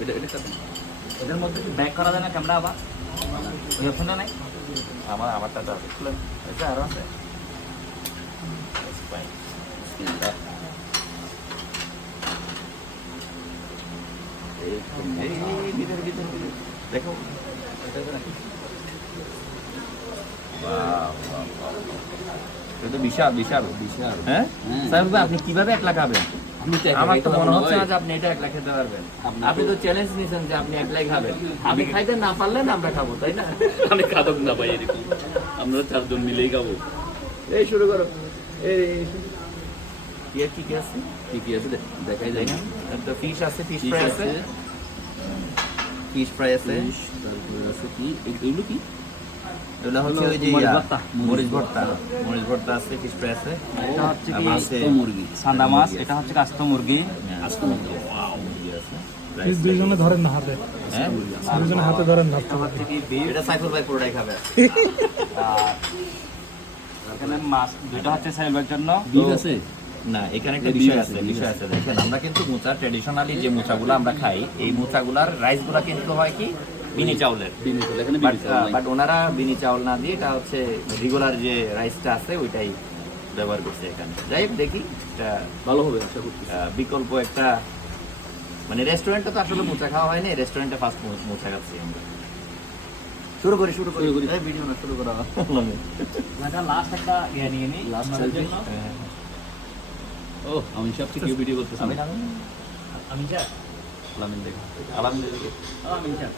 এটা এটা মধ্যে ব্যাক করা যায় না ক্যামেরা আবার? ওই অপশনটা নাই? আমার আমারটা তো আছে আছে। দেখো। বিশাল বিশাল। বিশাল। হ্যাঁ। সাহেব আপনি কীভাবে আমি তো আমার তো মনে হচ্ছে না যে আপনি এটা একলা খেতে পারবেন। আপনি আপনি তো তো- চ্যালেঞ্জ নিয়েছেন যে আপনি একলাই খাবেন। আপনি খাইতে না পারলেন আমরা খাব তাই না? আমি খাদক না ভাই এরকম। আমরা চারজন মিলেই খাব। এই শুরু করো। এই কি কি কি আছে? কি কি আছে? দেখাই যায় না। একটা ফিশ আছে ফিশ ফ্রাই আছে। ফিশ ফ্রাই আছে তারপরে আছে কি? এগুলো কি? এগুলো হচ্ছে ওই যে মরিচ ভর্তা। মরিচ ভর্তা। আছে ফিশ আছে। এটা হচ্ছে কি আস্ত মুরগি সাদা মাছ এটা হচ্ছে কাস্ত মুরগি। আস্ত মুরগি ওয়াও মুরগি আছে। প্লিজ দুইজনে ধরেন না হাতে। হ্যাঁ? দুইজনে হাতে ধরেন না। এটা হচ্ছে কি বিফ এটা সাইফুল ভাই পুরোটাই খাবে। আর এখানে মাছ দুটো হচ্ছে সাইলবার জন্য। বিফ আছে? না এখানে একটা বিষয় আছে, বিষয় আছে। আছে। দেখেন আমরা কিন্তু মোচা ট্রেডিশনালি যে মোচাগুলো আমরা খাই এই মোচাগুলার রাইসগুলো কিন্তু হয় কি বিনি চাউলের। বিনি চাল এখানে বাট বিনি বাট ওনারা বিনি চাউল না দিয়ে এটা হচ্ছে রেগুলার যে রাইসটা আছে ওইটাই ব্যবহার করছে এখানে। যাই হোক দেখি এটা ভালো হবে আশা করছি। বিকল্প একটা মানে রেস্টুরেন্টে তো আসলে মোচা খাওয়া হয়নি রেস্টুরেন্টে ফার্স্ট মোচা খাচ্ছি আমরা। শুরু করি শুরু করি। শুরু করি। ভিডিও না শুরু করা লাস্ট একটা ইয়ে নিয়ে নিই আপনাদের selfie? ও আমি সব থেকে ভিডিও করতেছি। আমি আমি যা। আলামিন দেখো। আলামিন দেখো। আমি যা।